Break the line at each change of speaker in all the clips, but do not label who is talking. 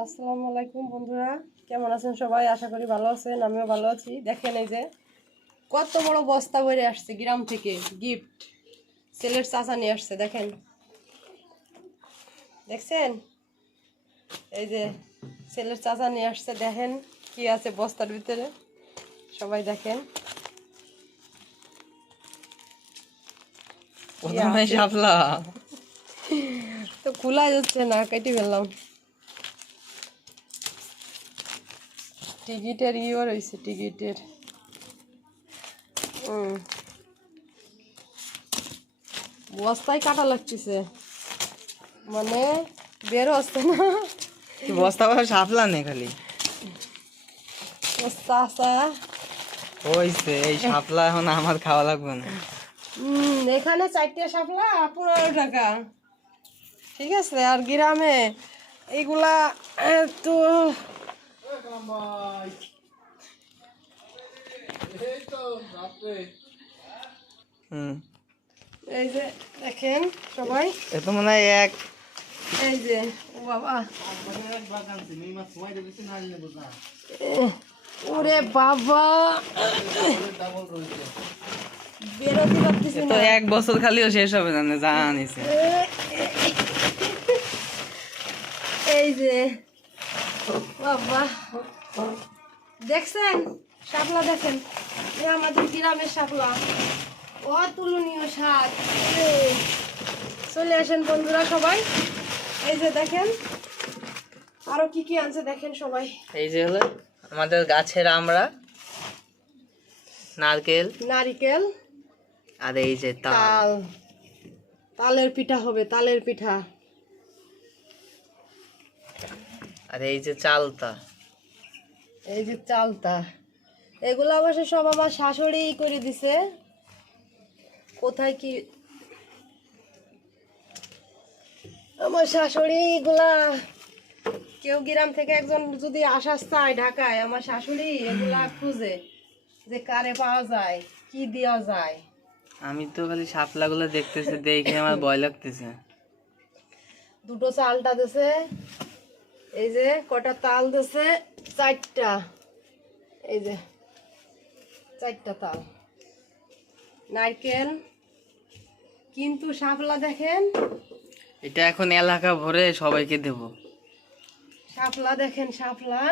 আসসালামু আলাইকুম বন্ধুরা। কেমন আছেন সবাই? আশা করি ভালো আছেন আমিও ভালো আছি। দেখেন এই যে কত বড় বস্তা ভরে আসছে গ্রাম থেকে গিফট ছেলের চাচা নিয়ে আসছে দেখেন। দেখছেন? এই যে ছেলের চাচা নিয়ে আসছে দেখেন কি আছে বস্তার ভিতরে। সবাই দেখেন। তো খোলা যাচ্ছে না কেটে ফেললাম। টিকিটের ইয়ে রয়েছে টিকিটের। বস্তায় কাটা লাগতেছে। মানে বের হচ্ছে না।
বস্তা বস্তা শাপলা নেই খালি?
বস্তা আসা
এই শাপলা এখন আমার খাওয়া লাগবে না।
হুম এখানে চারটে শাপলা পনেরো টাকা। ঠিক আছে আর গ্রামে এইগুলা আহ, তো
হুম
এই যে দেখেন সবাই
এ মনে হয় এক
এই যে ও বাবা ওরে
তো এক বছর খালিও শেষ হবে না না জানিস
এই যে বাবা। দেখছেন? শাপলা দেখেন? এ আমাদের গ্রামের শাপলা। অতুলনীয় এ, চলে আসেন বন্ধুরা সবাই। এই যে দেখেন আরও কি কি আনছে দেখেন সবাই।
এই যে হলো আমাদের গাছের আমরা নারকেল।
নারিকেল।
আর এই যে তাল।
তালের পিঠা হবে তালের পিঠা।
আর এই যে চালতা।
এই যে চালতা। এগুলো অবশ্য সব আমার শাশুড়ি করে দিছে। কোথায় কি? আমার শাশুড়ি এগুলা কেউ গ্রাম থেকে একজন যদি আসার চায় ঢাকায় আমার শাশুড়ি এগুলা খুঁজে যে কারে পাওয়া যায় কি দেওয়া যায়।
আমি তো খালি শাপলা গুলো দেখতেছি দেখে আমার ভয় লাগতেছে।
দুটো চালটা দিছে। এই যে কটা তাল দিছে? চারটা। এই যে চারটা তাল। নারকেল কিন্তু শাপলা দেখেন?
এটা এখন এলাকা ভরে সবাইকে দেব।
শাপলা দেখেন শাপলা।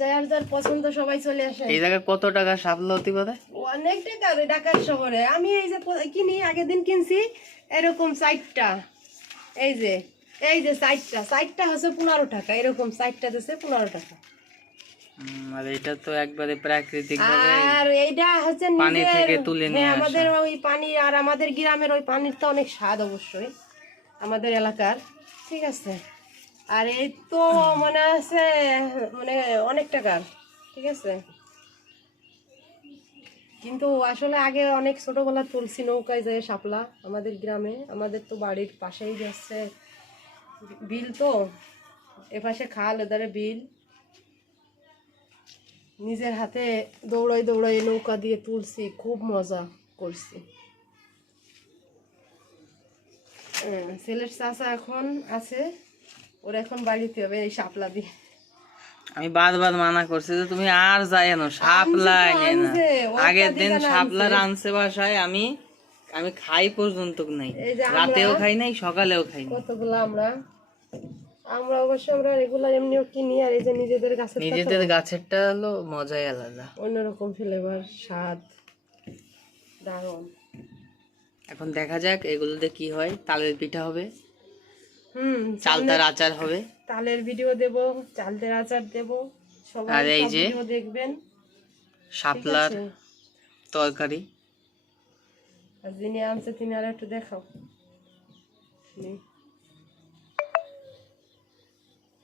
যার যার পছন্দ সবাই চলে আসে।
এই জায়গায় কত টাকা শাপলা হতে পারে?
অনেক টাকা ঢাকার শহরে। আমি এই যে কিনি আগের দিন কিনছি এরকম সাইটটা এই যে এই যে সাইটটা সাইটটা হচ্ছে পনেরো টাকা এরকম সাইটটা দিচ্ছে পনেরো টাকা।
আর এটা তো একবারে প্রাকৃতিক
আর এইটা হচ্ছে
পানি থেকে তুলে নিয়ে
হ্যাঁ, আমাদের ওই পানি আর আমাদের গ্রামের ওই পানির তো অনেক স্বাদ অবশ্যই আমাদের এলাকার ঠিক আছে? আর এই তো মনে আছে মানে অনেক টাকার ঠিক আছে? কিন্তু আসলে আগে অনেক ছোটবেলা তুলসী নৌকায় যায় শাপলা আমাদের গ্রামে আমাদের তো বাড়ির পাশেই যাচ্ছে বিল তো? এপাশে খাল এদারে বিল। নিজের হাতে দৌড়াই দৌড়াই নৌকা দিয়ে তুলছি খুব মজা করছি। ছেলের চাচা এখন আছে ওর এখন বাড়িতে হবে এই শাপলা দিয়ে।
আমি বাদ বাদ মানা করছি যে তুমি আর যাই না শাপলা
ওর
আগের দিন শাপলা
আনছে?
রানছে বাসায় আমি আমি খাই পর্যন্ত নাই। রাতেও খাই নাই সকালেও খাই
কতগুলো আমরা? আমরা অবশ্য আমরা রেগুলার এমনিও কিনি আর এই যে নিজেদের গাছের
নিজেদের গাছেরটা হলো মজাই আলাদা।
অন্যরকম ফ্লেভার স্বাদ দারুণ।
এখন দেখা যাক এগুলোতে কি হয় তালের পিঠা হবে
হুম
চালতার আচার হবে।
তালের ভিডিও দেব চালদের আচার দেব সবাই
আর এই যে
দেখবেন।
শাপলার তরকারি।
আর যিনি আনছে তিনি আর একটু দেখাও।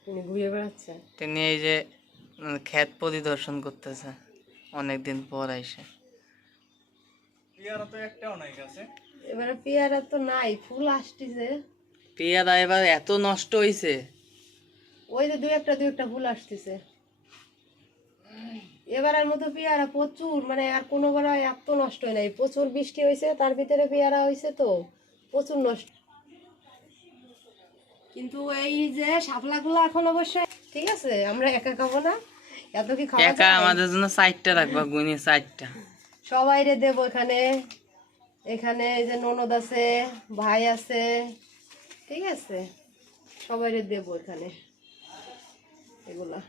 তিনি ঘুরে বেড়াচ্ছে।
তিনি এই যে ক্ষেত পরিদর্শন করতেছে অনেকদিন পর আইসে।
এবারে পেয়ারা তো নাই ফুল আসতেছে।
পেয়ারা এবার এত নষ্ট হইছে।
ওই যে দু একটা দু একটা ফুল আসতেছে। এবারের মতো পেয়ারা প্রচুর মানে আর কোনো বার এত নষ্ট হয় নাই। প্রচুর বৃষ্টি হয়েছে তার ভিতরে পেয়ারা হয়েছে তো প্রচুর নষ্ট। কিন্তু এই যে শাপলাগুলো এখন অবশ্যই ঠিক আছে আমরা একা খাব না এত কি খাওয়া
একা আমাদের জন্য চারটা রাখবা গুনি চারটা।
সবাই রে দেবো এখানে এখানে এই যে ননদ আছে ভাই আছে ঠিক আছে সবাই রে দেবো এখানে এগুলা।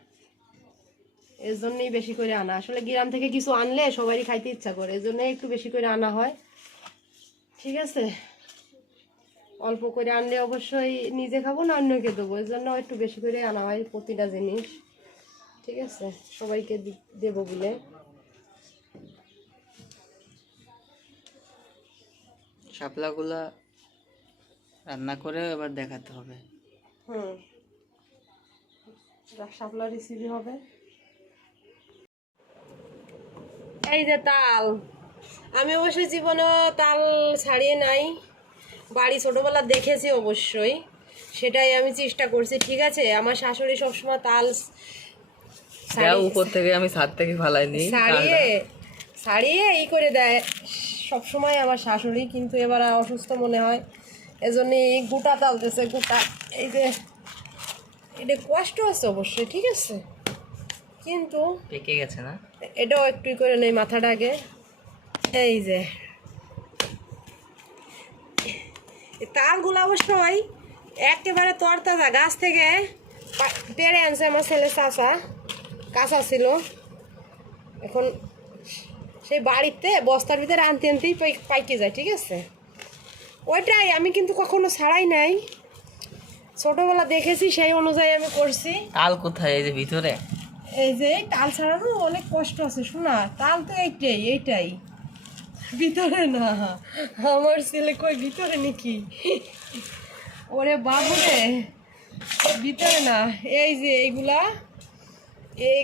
এর জন্যই বেশি করে আনা। আসলে গ্রাম থেকে কিছু আনলে সবারই খাইতে ইচ্ছা করে এর জন্যই একটু বেশি করে আনা হয়। ঠিক আছে? অল্প করে আনলে অবশ্যই নিজে খাব না অন্যকে দেবো এর জন্য একটু বেশি করে আনা হয় প্রতিটা জিনিস। ঠিক আছে? সবাইকে দেবো বলে।
শাপলাগুলা রান্না করে এবার দেখাতে হবে।
হুম। শাপলা রেসিপি হবে। এই যে তাল। আমি অবশ্যই জীবনে তাল ছাড়িয়ে নাই। বাড়ি ছোটোবেলা দেখেছি অবশ্যই। সেটাই আমি চেষ্টা করছি। ঠিক আছে? আমার শাশুড়ি সবসময় তাল
উপর থেকে আমি ছাদ থেকে ফালাই দিই
ছাড়িয়ে ছাড়িয়ে এই করে দেয়। সবসময় আমার শাশুড়ি কিন্তু এবার অসুস্থ মনে হয়। এজন্য এই গোটা তালতেছে গোটা। এই যে এটা কষ্ট আছে অবশ্যই ঠিক আছে? কিন্তু
পেকে গেছে না?
এটাও একটু করে নেই মাথাটা আগে। এই যে। তালগুলো অবশ্যই একেবারে তরতাজা গাছ থেকে পা- পেড়ে আনছে আমার ছেলে চাষা কাঁচা ছিল। এখন সেই বাড়িতে, বস্তার ভিতরে আনতে আনতেই পাইকে যায়, ঠিক আছে? ওইটাই আমি কিন্তু কখনো ছাড়াই নাই। ছোটবেলা দেখেছি, সেই অনুযায়ী আমি করছি।
তাল কোথায় এই যে ভিতরে?
এই যে এই তাল ছাড়ানো অনেক কষ্ট আছে শোনা তাল তো এইটাই এইটাই। ভিতরে না আমার ছেলে কই ভিতরে নাকি? ওরে বাবু রে ভিতরে না এই যে এইগুলা এই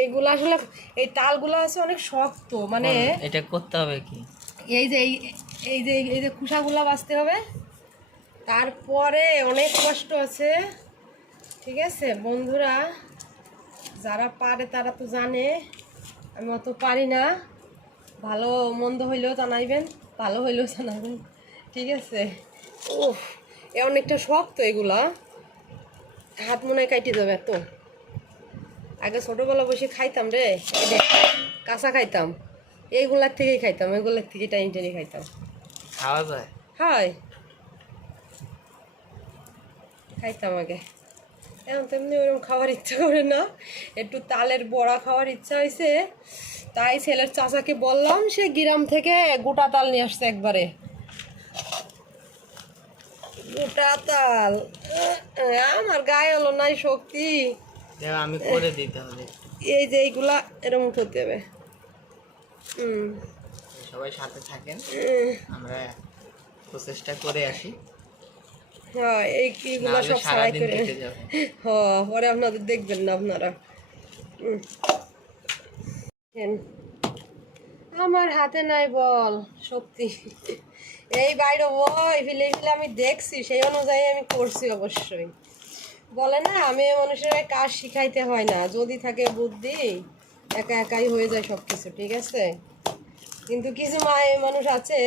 এইগুলা আসলে এই তালগুলা আছে অনেক শক্ত মানে
এটা করতে হবে কি?
এই যে এই- যে এই যে খোসাগুলা বাঁচতে হবে। তারপরে অনেক কষ্ট আছে ঠিক আছে বন্ধুরা। যারা পারে তারা তো জানে। আমি অত পারি না। ভালো মন্দ হইলেও জানাইবেন ভালো হইলেও জানাবেন। ঠিক আছে? ও এ অনেকটা শক্ত এগুলা। হাত মনে হয় কাটি যাবে তো আগে ছোটোবেলা বসে খাইতাম রে। কাঁচা খাইতাম। এইগুলার থেকেই খাইতাম এগুলার থেকে টাইম টেনে খাইতাম।
খাওয়া যায়?
হয়। খাইতাম আগে। এখন তেমনি ওরকম খাওয়ার ইচ্ছা করে না। একটু তালের বড়া খাওয়ার ইচ্ছা হয়েছে তাই ছেলের চাচাকে বললাম সে গ্রাম থেকে গোটা তাল নিয়ে আসছে একবারে। গোটা তাল? আমার গায়ে হলো নাই শক্তি।
আমি করে দিই তাহলে।
এই যে এইগুলা এরকম করতে হবে। হুম।
সবাই সাথে থাকেন। আমরা প্রচেষ্টা করে আসি।
হ্যাঁ এই সব
সারাদিন
করে হ্যাঁ পরে আপনাদের দেখবেন না আপনারা। আমার হাতে নাই বল শক্তি। এই বাইরে বই ফিলে ফিলে আমি দেখছি সেই অনুযায়ী আমি করছি অবশ্যই। বলে না আমি মানুষের কাজ শিখাইতে হয় না। যদি থাকে বুদ্ধি একা একাই হয়ে যায় সব কিছু ঠিক আছে? কিন্তু কিছু মায়ে মানুষ আছে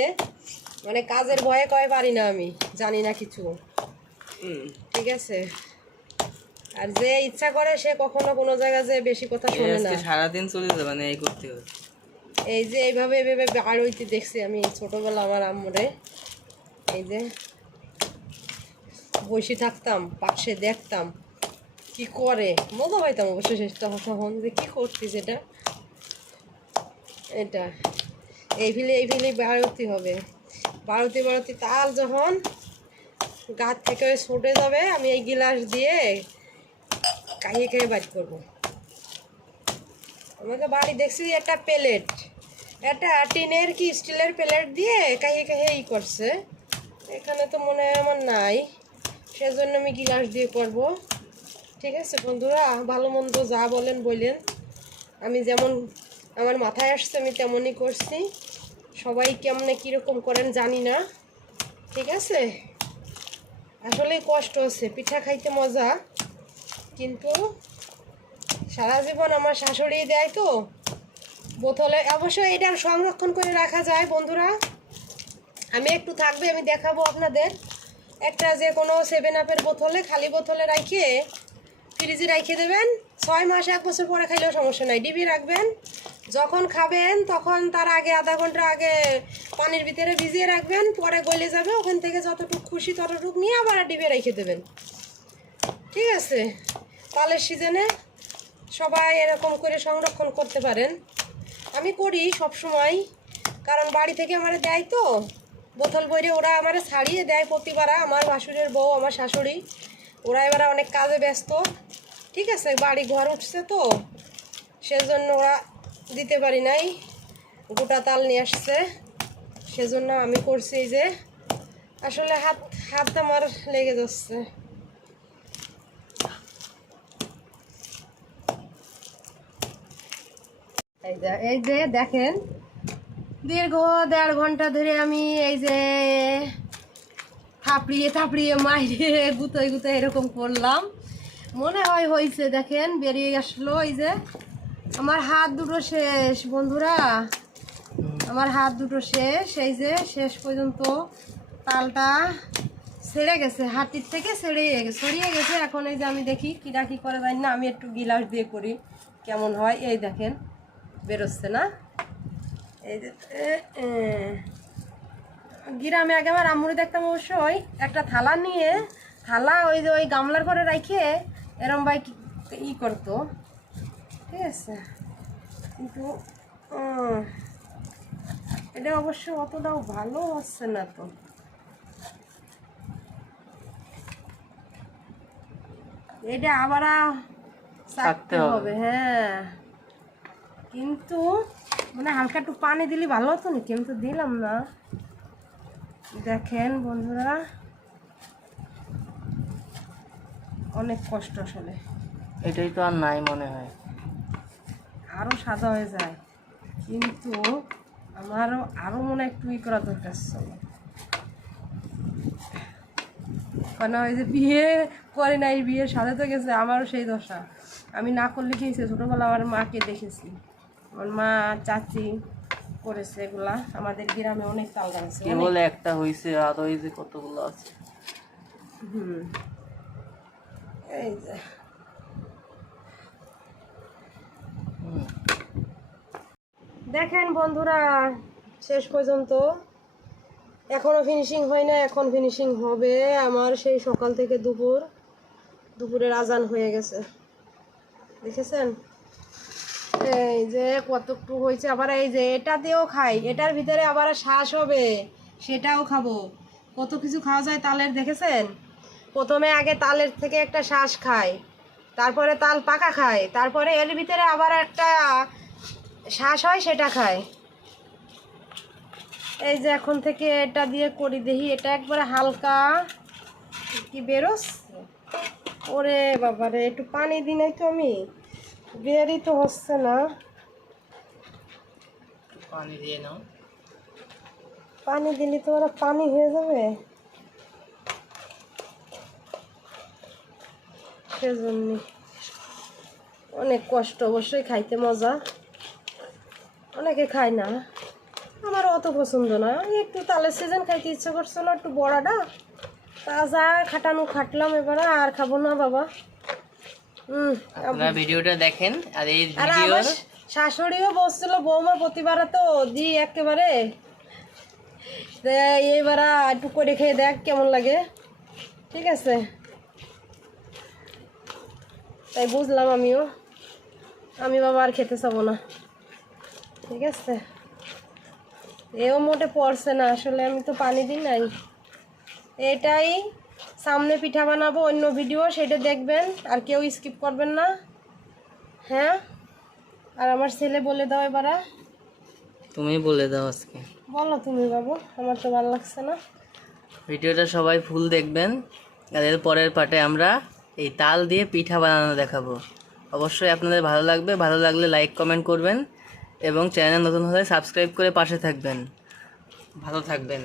মানে কাজের ভয়ে কয়ে পারি না আমি জানি না কিছু। ঠিক আছে? আর যে ইচ্ছা করে সে কখনো কোনো জায়গায় যে বেশি কথা শোনে না।
সারাদিন চলে যাবে না এই করতে হবে।
এই যে এইভাবে এইভাবে বার হইতে দেখছি আমি ছোটবেলা আমার আম্মুরে। এই যে বসে থাকতাম পাশে দেখতাম কি করে? মজা পাইতাম অবশ্য শেষ তখন যে কি করতিস এটা এটা। এই ফিলে এই ফিলে বাড়তি হবে। বাড়তি বাড়তি তাল যখন গাছ থেকে ছুটে যাবে, আমি এই গিলাস দিয়ে কাহিয়ে খেয়ে বাজ করব। আমাকে বাড়ি দেখছি একটা প্লেট। একটা টিনের কি স্টিলের প্লেট দিয়ে কাহিয়ে কাহিয়ে ই করছে। এখানে তো মনে হয় আমার নাই। সেজন্য আমি গিলাস দিয়ে করব। ঠিক আছে বন্ধুরা, ভালো মন্দ যা বলেন বললেন আমি যেমন, আমার মাথায় আসছে আমি তেমনই করছি। সবাই কেমনে কীরকম করেন জানি না। ঠিক আছে? আসলে কষ্ট হচ্ছে, পিঠা খাইতে মজা। কিন্তু সারা জীবন আমার শাশুড়ি দেয় তো। বোতলে অবশ্যই এটা সংরক্ষণ করে রাখা যায় বন্ধুরা। আমি একটু থাকবে, আমি দেখাবো আপনাদের। একটা যে কোনো সেভেন আপের বোতলে, খালি বোতলে রাখিয়ে ফ্রিজে রাখিয়ে দেবেন। ছয় মাস, এক বছর পরে খাইলেও সমস্যা নাই। ডিবি রাখবেন। যখন খাবেন, তখন তার আগে আধা ঘণ্টা আগে পানির ভিতরে ভিজিয়ে রাখবেন, পরে গলে যাবে, ওখান থেকে যতটুকু খুশি ততটুকু নিয়ে আবার ডিবে রেখে দেবেন। ঠিক আছে? তালের সিজনে সবাই এরকম করে সংরক্ষণ করতে পারেন। আমি করি সব সময় কারণ বাড়ি থেকে আমার দেয় তো। বোতল বইরে ওরা আমার ছাড়িয়ে দেয় প্রতিবার, আমার ভাসুরের বউ, আমার শাশুড়ি। ওরা এবার অনেক কাজে ব্যস্ত। ঠিক আছে? বাড়ি ঘর উঠছে তো, সেজন্য ওরা দিতে পারি নাই। গোটা তাল নিয়ে আসছে। সেজন্য আমি করছি যে, আসলে হাত হাত আমার লেগে যাচ্ছে। এই যে এই যে দেখেন, দীর্ঘ দেড় ঘণ্টা ধরে আমি এই যে থাপড়িয়ে থাপড়িয়ে, মাইরে গুতোয় গুতোয় এরকম করলাম। মনে হয় হয়েছে, দেখেন, বেরিয়ে আসলো এই যে। আমার হাত দুটো শেষ, বন্ধুরা। আমার হাত দুটো শেষ, এই যে শেষ পর্যন্ত তালটা ছেড়ে গেছে, হাতির থেকে ছেড়িয়ে গেছে ছড়িয়ে গেছে। এখন এই যে আমি দেখি কিরা কি করে জানি না, আমি একটু গিলাস দিয়ে করি, কেমন হয়। এই দেখেন, বেরোচ্ছে না। এই যে। গ্রামে আগে আমার আম্মুরি দেখতাম অবশ্যই, একটা থালা নিয়ে, থালা ওই যে ওই গামলার করে রাখে এরম ভাই ই করতো। ঠিক আছে। কিন্তু এটা অবশ্য অতটাও ভালো হচ্ছে না তো। এটা আবার
চাকতে। হবে
হ্যাঁ। কিন্তু মানে হালকা একটু পানি দিলে ভালো হতো নাকি? আমি তো দিলাম না। দেখেন বন্ধুরা অনেক কষ্ট আসলে।
এটাই তো আর নাই মনে হয়।
আরও সাদা হয়ে যায়। কিন্তু আমারও আরও মনে হয় একটু ই করা দরকার ছিল। কারণ ওই যে বিয়ে করে নাই বিয়ে সাথে তো গেছে আমারও সেই দশা। আমি না করলে কি হয়েছে? ছোটোবেলা আমার মাকে দেখেছি। আমার মা চাচি করেছে এগুলা। আমাদের গ্রামে অনেক তাল গাছ আছে।
কেবল একটা হয়েছে আর ওই যে কতগুলো আছে।
হুম। এই যে। দেখেন বন্ধুরা, শেষ পর্যন্ত। এখনও ফিনিশিং হয় না এখন ফিনিশিং হবে। আমার সেই সকাল থেকে দুপুর, দুপুরের আজান হয়ে গেছে। দেখেছেন? এই যে কতটুকু হয়েছে, আবার এই যে এটা দিয়েও খাই, এটার ভিতরে আবার শ্বাস হবে, সেটাও খাব। কত কিছু খাওয়া যায় তালের, দেখেছেন? প্রথমে আগে তালের থেকে একটা শ্বাস খায় তারপরে তাল পাকা খায় তারপরে এর ভিতরে আবার একটা শ্বাস হয় সেটা খায়। এই যে এখন থেকে এটা দিয়ে করি দেখি এটা একবারে হালকা কি বেরোস? ওরে বাবারে একটু পানি দি নাই তো আমি। বেরই তো হচ্ছে না।
পানি দিয়ে নাও।
পানি দিলে তো ওরা পানি হয়ে যাবে। সেজন্য অনেক কষ্ট অবশ্যই খাইতে মজা। অনেকে খায় না। আমার অত পছন্দ না। একটু তালের সিজন খাইতে ইচ্ছে না একটু বড়াটা। তাজা খাটানো খাটলাম এবারে আর খাব না বাবা।
আপনারা ভিডিওটা দেখেন আর এই ভিডিও
আমার শাশুড়িও বসছিল বৌমা প্রতিবারে তো দি একেবারে। তা এইবার একটু করে খেয়ে দেখ কেমন লাগে। ঠিক আছে? তাই বুঝলাম আমিও। আমি বাবা আর খেতে চাবো না। ঠিক আছে? এও মোটে পড়ছে না আসলে আমি তো পানি দিই নাই। এটাই সামনে পিঠা বানাবো অন্য ভিডিও সেটা দেখবেন আর কেউ স্কিপ করবেন না। হ্যাঁ? আর আমার ছেলে বলে দাও এবারে
তুমি বলে দাও আজকে।
বলো তুমি বাবু আমার তো ভালো লাগছে না।
ভিডিওটা সবাই ফুল দেখবেন আর এর পরের পার্টে আমরা এই তাল দিয়ে পিঠা বানানো দেখাবো। অবশ্যই আপনাদের ভালো লাগবে ভালো লাগলে লাইক কমেন্ট করবেন। এবং চ্যানেল নতুন হলে সাবস্ক্রাইব করে পাশে থাকবেন। ভালো থাকবেন।